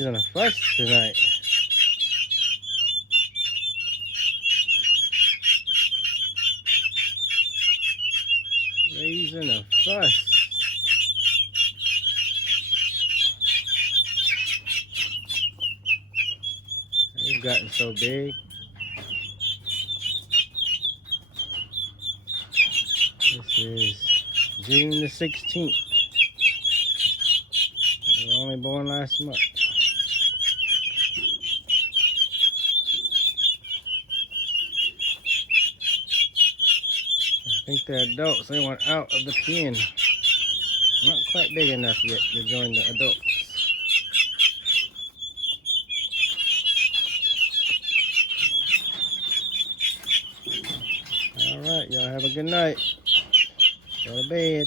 raising a fuss tonight. Raising a fuss. They've gotten so big. This is June the 16th. They were only born last month. I think they're adults. They went out of the pen. Not quite big enough yet to join the adults. Alright, y'all have a good night. Go to bed.